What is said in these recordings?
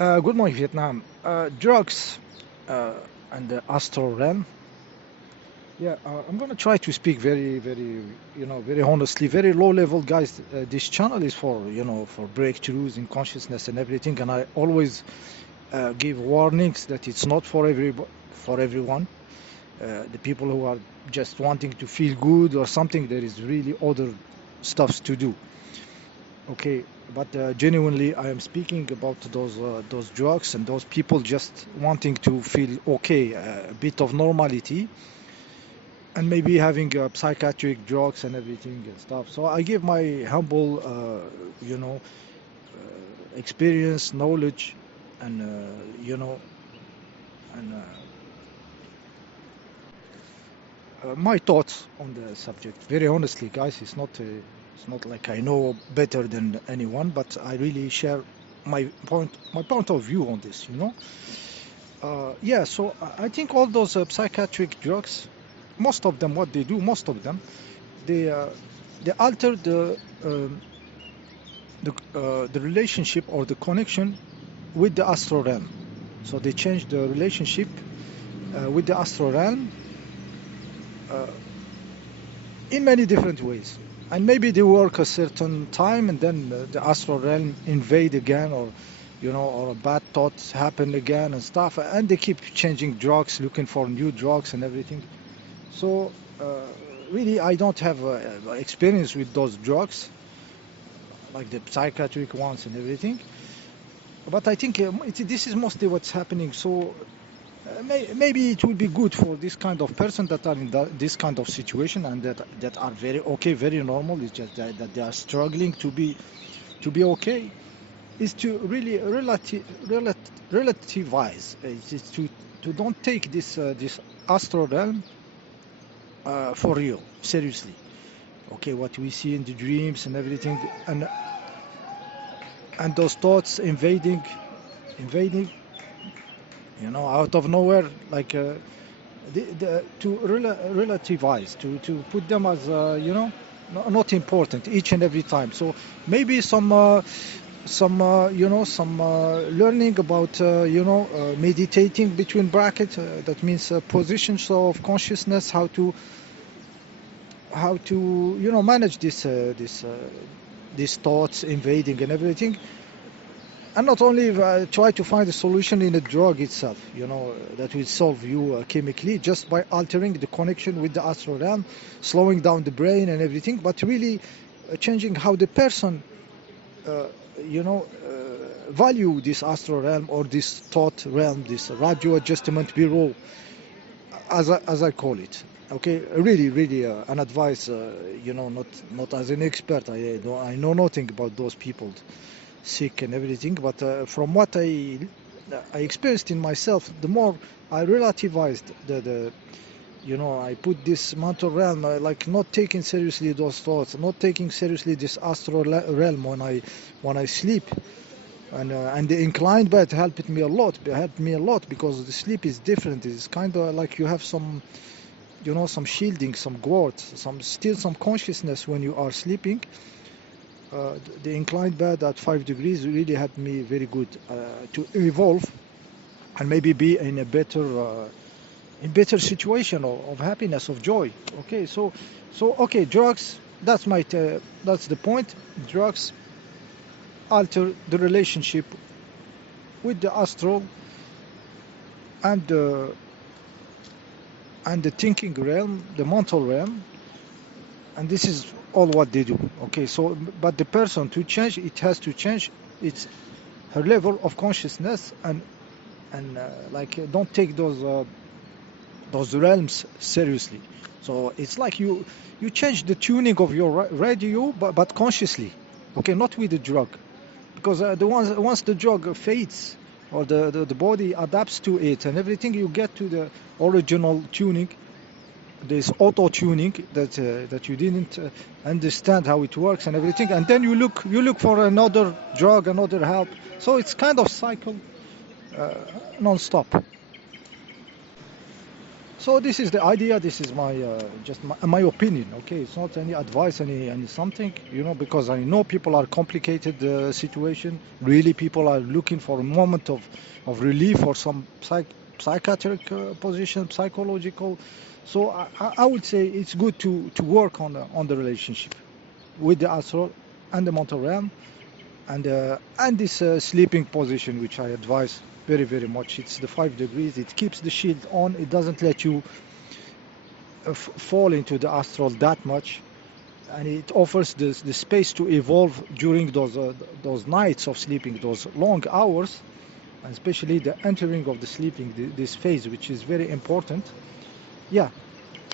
Good morning, Vietnam. Drugs uh, and the astral realm. Yeah, I'm gonna try to speak very honestly, very low level, guys. This channel is for, for breakthroughs in consciousness and everything, and I always give warnings that it's not for everyone. The people who are just wanting to feel good or something, there is really other stuffs to do. Okay, but genuinely, I am speaking about those drugs and those people just wanting to feel okay, a bit of normality, and maybe having psychiatric drugs and everything and stuff. So I give my humble, experience, knowledge, and my thoughts on the subject. Very honestly, guys, it's not like I know better than anyone, but I really share my point of view on this. Yeah, so I think all those psychiatric drugs, most of them, what they do, most of them, they uh, they alter the relationship or the connection with the astral realm. So they change the relationship with the astral realm uh, in many different ways. And maybe they work a certain time, and then the astral realm invade again, or bad thoughts happen again and stuff, and they keep changing drugs, looking for new drugs and everything. So really, I don't have experience with those drugs, like the psychiatric ones and everything. But I think this is mostly what's happening. So maybe it will be good for this kind of person that are in this kind of situation, and that are very okay, very normal. It's just that they are struggling to be okay. Is to really relativize. It's to don't take this astral realm for real, seriously. Okay, what we see in the dreams and everything, and those thoughts invading, out of nowhere, like to relativize, to put them as not important each and every time. So maybe some learning about meditating between brackets. That means positions of consciousness, how to manage these thoughts invading and everything, and not only try to find a solution in the drug itself, that will solve you chemically just by altering the connection with the astral realm, slowing down the brain and everything, but really changing how the person uh, value this astral realm or this thought realm, this radio adjustment bureau, as I call it. Okay, really, really, an advice. Not as an expert. I know nothing about those people sick and everything, but from what I experienced in myself, the more I relativized I put this mental realm, like not taking seriously those thoughts, not taking seriously this astral realm when I sleep, and the inclined bed helped me a lot because the sleep is different. It's kind of like you have some shielding, some guard, some consciousness when you are sleeping. The inclined bed at 5 degrees really helped me very good to evolve and maybe be in better situation of happiness, of joy. Okay, so okay, drugs. That's the point. Drugs alter the relationship with the astral and the thinking realm, the mental realm, and this is all what they do. Okay, so but the person to change, it has to change its her level of consciousness, and don't take those realms seriously. So it's like you change the tuning of your radio, but consciously. Okay, not with the drug, because once the drug fades or the body adapts to it and everything, you get to the original tuning, this auto tuning that you didn't understand how it works and everything, and then you look for another drug, another help. So it's kind of cycle, non-stop. So this is the idea. This is my just my opinion. Okay, it's not any advice, any something, because I know people are complicated situation. Really, people are looking for a moment of relief or some psychiatric position, psychological. So I would say it's good to work on the relationship with the astral and the mental realm, and this sleeping position, which I advise very much. It's the 5 degrees. It keeps the shield on. It doesn't let you fall into the astral that much, and it offers the space to evolve during those nights of sleeping, those long hours, and especially the entering of the sleeping, this phase, which is very important. Yeah,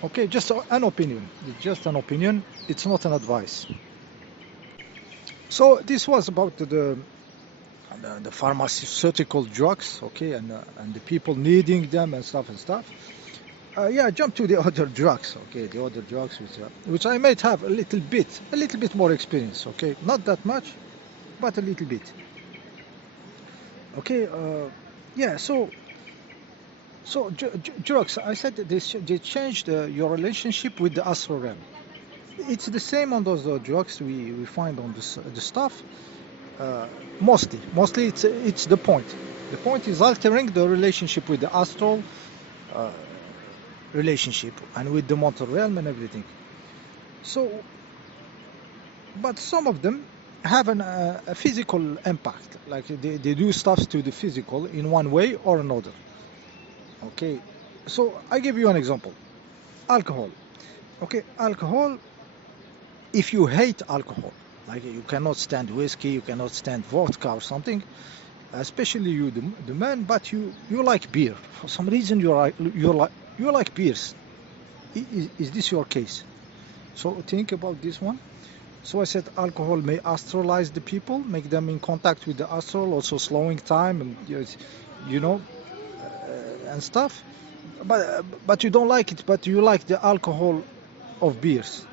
okay, just an opinion. It's just an opinion. It's not an advice. So this was about the pharmaceutical drugs, okay, and the people needing them and stuff and stuff. Yeah, jump to the other drugs, okay, the other drugs which I might have a little bit more experience, okay, not that much, but a little bit, okay. Yeah, so drugs. I said that they changed your relationship with the astral realm. It's the same on those drugs we find on the stuff. Uh, mostly it's the point. The point is altering the relationship with the astral uh, relationship and with the mental realm and everything. So, but some of them have a physical impact, like they do stuff to the physical in one way or another. Okay, so I give you an example. Alcohol. Okay, alcohol. If you hate alcohol, like you cannot stand whiskey, you cannot stand vodka or something, especially you, the man, but you like beer. For some reason, you like beers. Is this your case? So think about this one. So I said alcohol may astralize the people, make them in contact with the astral, also slowing time and you know and stuff. But you don't like it. But you like the alcohol of beers.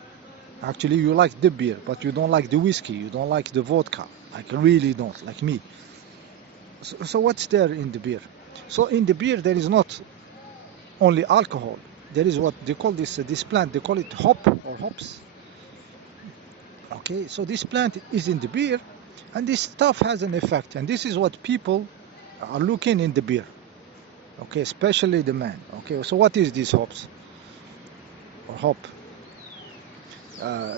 Actually, you like the beer, but you don't like the whiskey. You don't like the vodka. Like really don't, like me. So what's there in the beer? So in the beer there is not only alcohol. There is what they call this plant. They call it hop or hops. Okay, so this plant is in the beer, and this stuff has an effect, and this is what people are looking in the beer. Okay, especially the man. Okay, so what is this hops or hop? Uh,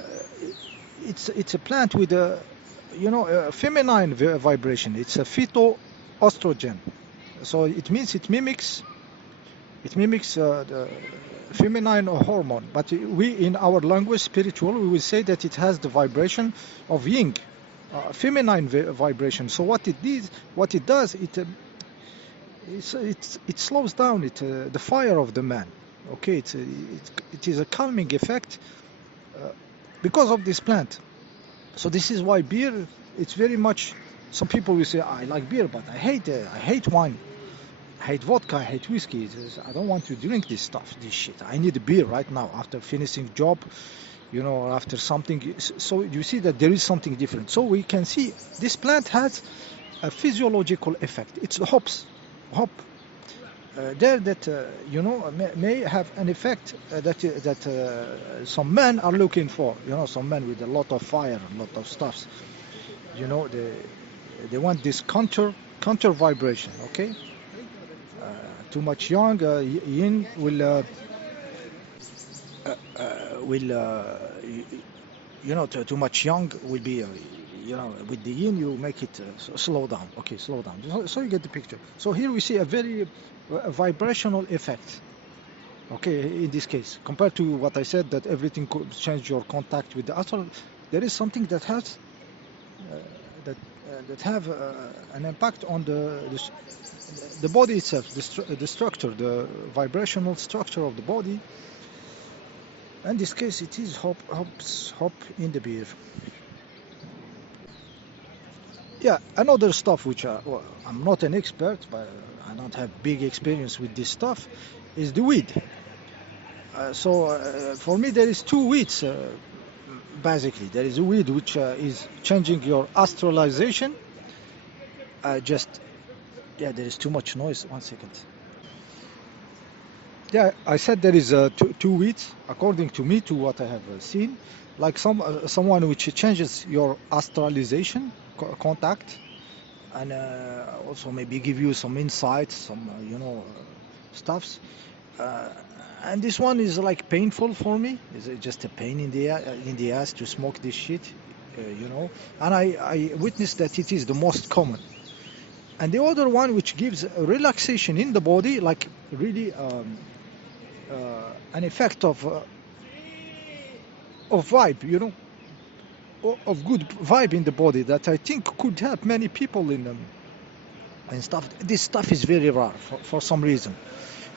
it's a plant with a feminine vibration. It's a phytoestrogen, so it means it mimics the feminine hormone. But we, in our language, spiritual, we will say that it has the vibration of yin, feminine vibration. So what it does, it slows down the fire of the man. Okay, it is a calming effect uh, because of this plant. So this is why beer. It's very much. Some people will say I like beer, but I hate wine. I hate vodka. I hate whiskey. I don't want to drink this stuff, this shit. I need a beer right now after finishing job, after something. So you see that there is something different. So we can see this plant has a physiological effect. It's the hop there that may have an effect that some men are looking for. Some men with a lot of fire, a lot of stuffs. They want this counter vibration. Okay, too much yang, yin will too much yang will be with the yin you make it slow down. Okay, slow down. So you get the picture. So here we see a very vibrational effect. Okay, in this case, compared to what I said, that everything could change your contact with the astral, there is something that has uh, that have an impact on the body itself, the structure, the vibrational structure of the body. In this case, it is hop in the beer. Yeah, another stuff which well, I'm not an expert, but I don't have big experience with this stuff, is the weed. So for me, there is two weeds. Basically, there is a weed which is changing your astralization. Just Yeah, there is too much noise. 1 second. Yeah, I said there is two weeds, according to me, to what I have seen, like someone which changes your astralization contact, and also maybe give you some insights, some stuffs. Uh, and this one is like painful for me. Is it just a pain in the ass to smoke this shit, And I witnessed that it is the most common. And the other one which gives a relaxation in the body, like really an effect of vibe, of good vibe in the body that I think could help many people in and stuff. This stuff is very rare for some reason.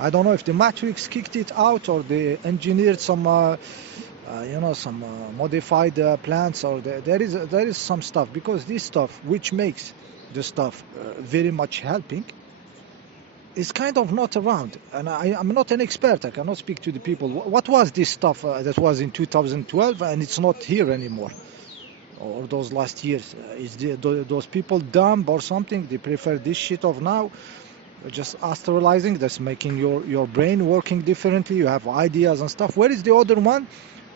I don't know if the Matrix kicked it out or they engineered some, some modified plants, or there is some stuff, because this stuff which makes the stuff very much helping is kind of not around. And I'm not an expert. I cannot speak to the people. What was this stuff that was in 2012 and it's not here anymore? Or those last years? Is those people dumb or something? They prefer this shit of now, just astralizing, that's making your brain working differently. You have ideas and stuff. Where is the other one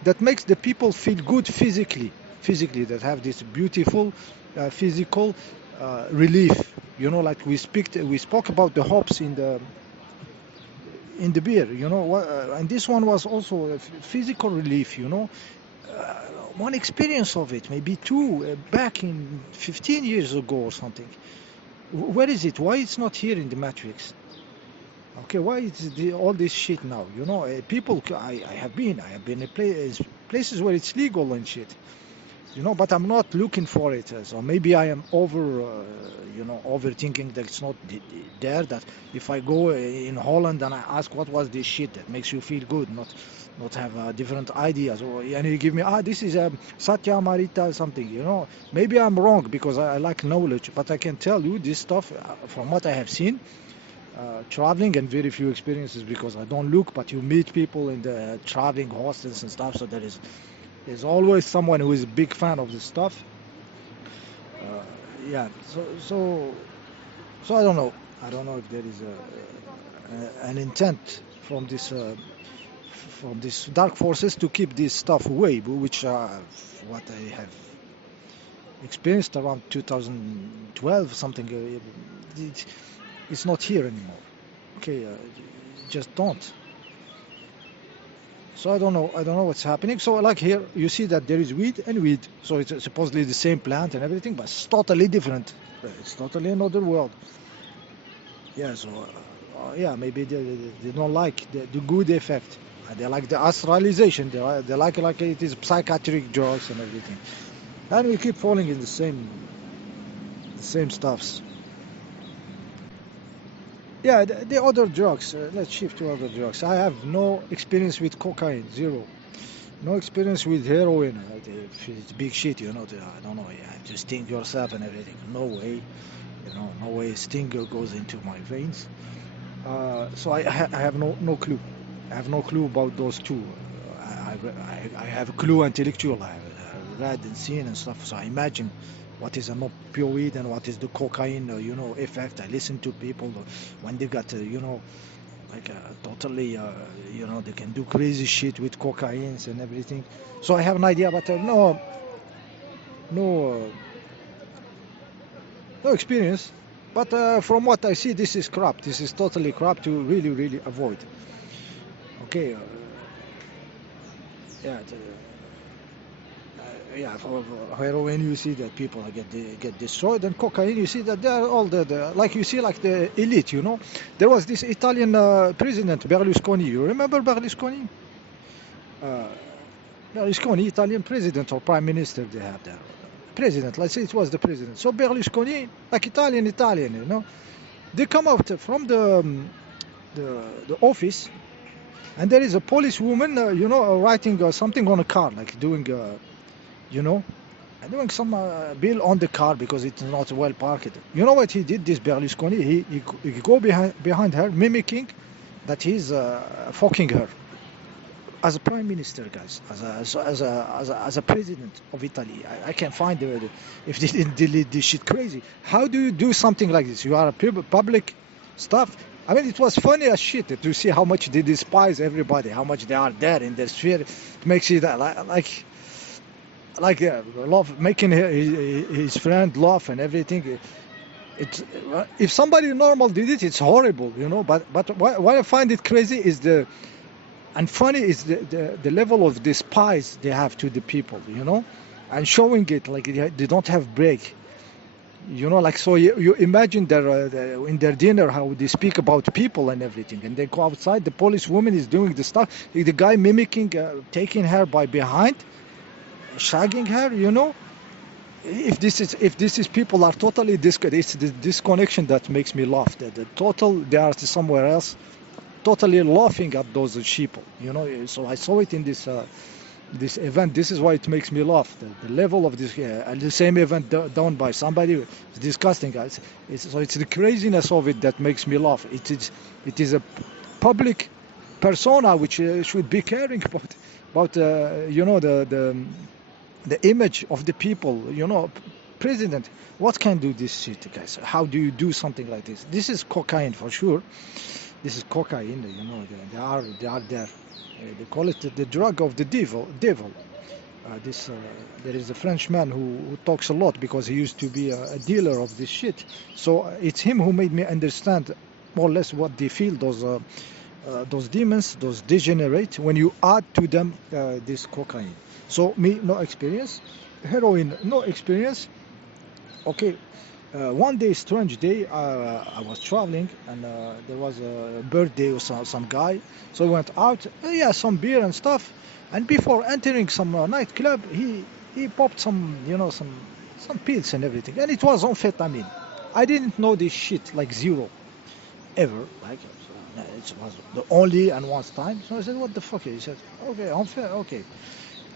that makes the people feel good physically, that have this beautiful physical relief? Like we spoke about the hops in the beer. And this one was also a physical relief. One experience of it, maybe two, back in 15 years ago or something. Where is it? Why it's not here in the Matrix? Okay, why is all this shit now? People. I have been in places where it's legal and shit. But I'm not looking for it. So maybe I am overthinking that it's not there. That if I go in Holland and I ask what was this shit that makes you feel good, not have different ideas, and you give me this is Satya Marita something. Maybe I'm wrong because I like knowledge, but I can tell you this stuff from what I have seen. Traveling and very few experiences, because I don't look, but you meet people in the traveling hostels and stuff. So there's always someone who is a big fan of this stuff. Uh, yeah. So I don't know. I don't know if there is an intent from these dark forces to keep this stuff away, which what I have experienced around 2012 something. It's not here anymore. Okay, just don't. So I don't know. I don't know what's happening. So like here, you see that there is weed and weed. So it's supposedly the same plant and everything, but it's totally different. It's totally another world. Yeah. So yeah, maybe they don't like the good effect. They like the astralization. They like it is psychiatric drugs and everything. And we keep falling in the same stuffs. Yeah, the other drugs. Let's shift to other drugs. I have no experience with cocaine, zero. No experience with heroin. It's big shit, I don't know. You have to sting yourself and everything. No way, no way. Stinger goes into my veins. So I have no clue. I have no clue about those two. I have a clue intellectual. I have read and seen and stuff. So I imagine what is an opioid and what is the cocaine, effect. I listen to people when they got, like totally, they can do crazy shit with cocaines and everything. So I have an idea, but no, no experience. But from what I see, this is crap. This is totally crap to really, really avoid. Okay, yeah, yeah. For heroin, you see that people get destroyed, and cocaine, you see that they are all like you see like the elite. There was this Italian president Berlusconi. You remember Berlusconi? Uh, Berlusconi, Italian president or prime minister, they have there. President, let's say it was the president. So Berlusconi, like Italian, they come out from the office, and there is a policewoman, writing something on a car, like doing, you know, doing some bill on the car because it's not well parked. You know what he did? This Berlusconi, he go behind her, mimicking that he's fucking her as a prime minister, guys, as a president of Italy. I can't find if they didn't delete this shit crazy. How do you do something like this? You are a public stuff. I mean, it was funny as shit to see how much they despise everybody, how much they are there in their sphere. It makes you that love making his friend laugh and everything. It's if somebody normal did it, it's horrible, you know. But what I find it crazy is and funny is the level of despise they have to the people, you know, and showing it like they don't have break. You know, like, so you imagine in their dinner how they speak about people and everything, and they go outside. The police woman is doing the stuff. The guy mimicking, taking her by behind, shagging her. You know, if this is people are totally it's the disconnection that makes me laugh. The total they are somewhere else, totally laughing at those sheeple. You know, so I saw it in this event. This is why it makes me laugh. The level of this, and the same event done by somebody is disgusting, guys. So it's the craziness of it that makes me laugh. It is a public persona which should be caring about you know, the image of the people. You know, president. What can do this shit, guys? How do you do something like this? This is cocaine for sure. This is cocaine. You know, they are there. They call it the drug of the devil. There is a Frenchman who talks a lot because he used to be a dealer of this shit. So it's him who made me understand more or less what they feel. Those demons, those degenerate, when you add to them this cocaine. So me, no experience. Heroin, no experience. Okay. One day, strange day, I was traveling, and there was a birthday of some guy. So we went out, yeah, some beer and stuff. And before entering some nightclub, he popped some, you know, some pills and everything, and it was amphetamine. I didn't know this shit, like zero, ever. Like, it was the only and once time. So I said, "What the fuck?" He said, "Okay, okay."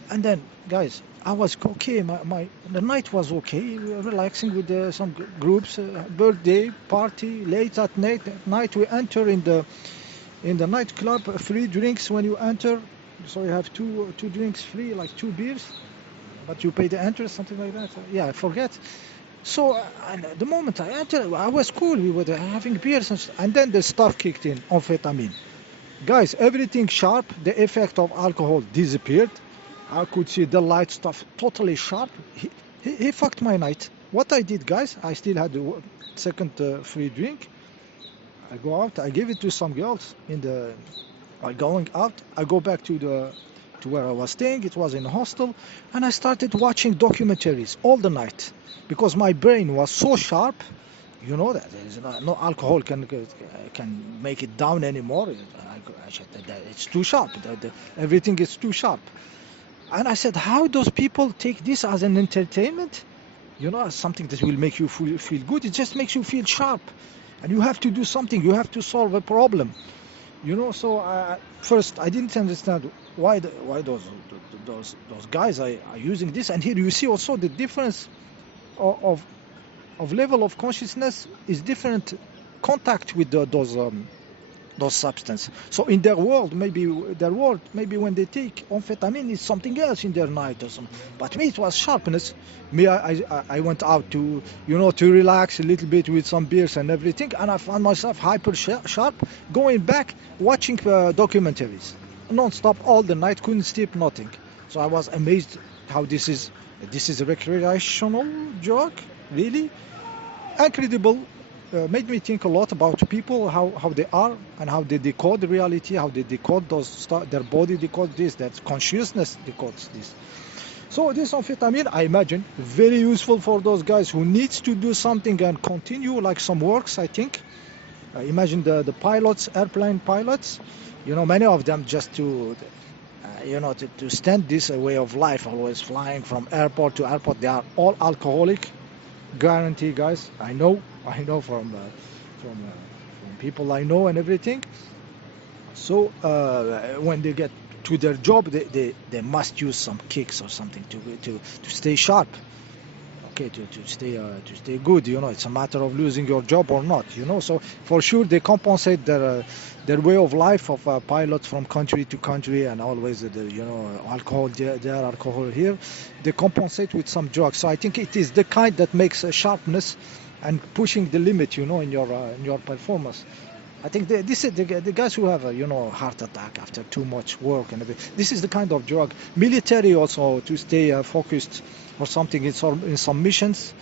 And then, guys, I was okay. The night was okay. We were relaxing with some groups. Birthday party late at night. We enter in the nightclub. Free drinks when you enter. So you have two drinks free, like 2 beers, but you pay the entrance, something like that. Yeah, I forget. So and the moment I entered, I was cool. We were having beers, and then the stuff kicked in, amphetamine. Guys, everything sharp. The effect of alcohol disappeared. I could see the light stuff totally sharp. He fucked my night. What I did, guys, I still had the second free drink. I go out. I give it to some girls while going out. I go back to where I was staying. It was in a hostel, and I started watching documentaries all the night because my brain was so sharp. You know that there is no alcohol can make it down anymore. It's too sharp. Everything is too sharp. And I said, how those people take this as an entertainment? You know, as something that will make you feel good. It just makes you feel sharp. And you have to do something. You have to solve a problem. You know, so first I didn't understand why those guys are using this. And here you see also the difference of level of consciousness is different contact with those substances. So in their world, maybe when they take amphetamine, it's something else in their night or something. But me, it was sharpness. Me, I went out to, you know, to relax a little bit with some beers and everything, and I found myself hyper sharp, going back, watching documentaries, non-stop all the night, couldn't sleep, nothing. So I was amazed how this is a recreational drug, really incredible. Made me think a lot about people, how they are and how they decode the reality, how they decode those stuff, their body decodes this, their consciousness decodes this. So this amphetamine, I imagine, very useful for those guys who needs to do something and continue, like some works, I think. Imagine the pilots, airplane pilots, you know, many of them just to stand this way of life, always flying from airport to airport. They are all alcoholic, guarantee, guys. I know from people I know and everything. So when they get to their job, they must use some kicks or something to stay sharp. Okay, to stay good. You know, it's a matter of losing your job or not. You know, so for sure they compensate their way of life of pilots from country to country, and always alcohol there, alcohol here. They compensate with some drugs. So I think it is the kind that makes a sharpness and pushing the limit, you know, in your performance. I think this is the guys who have a heart attack after too much work and everything. This is the kind of drug. Military also to stay focused or something in some missions.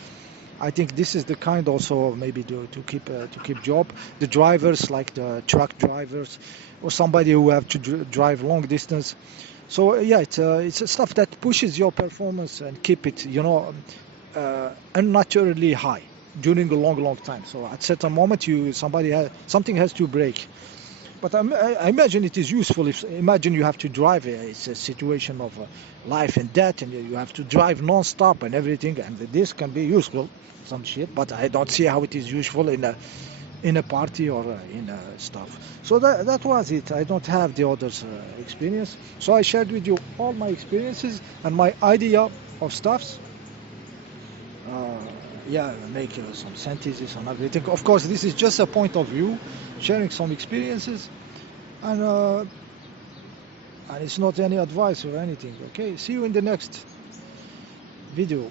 I think this is the kind also maybe to keep job. The drivers like the truck drivers or somebody who have to drive long distance. So yeah, it's stuff that pushes your performance and keep it unnaturally high during a long time. So at certain moment something has to break. But I imagine it is useful if imagine you have to drive. It's a situation of life and death, and you have to drive non-stop and everything. And this can be useful, some shit. But I don't see how it is useful in a party or in stuff. So that was it. I don't have the others experience. So I shared with you all my experiences and my idea of stuffs. Uh, yeah, make some synthesis on everything. Of course, this is just a point of view, sharing some experiences, and it's not any advice or anything. Okay, see you in the next video.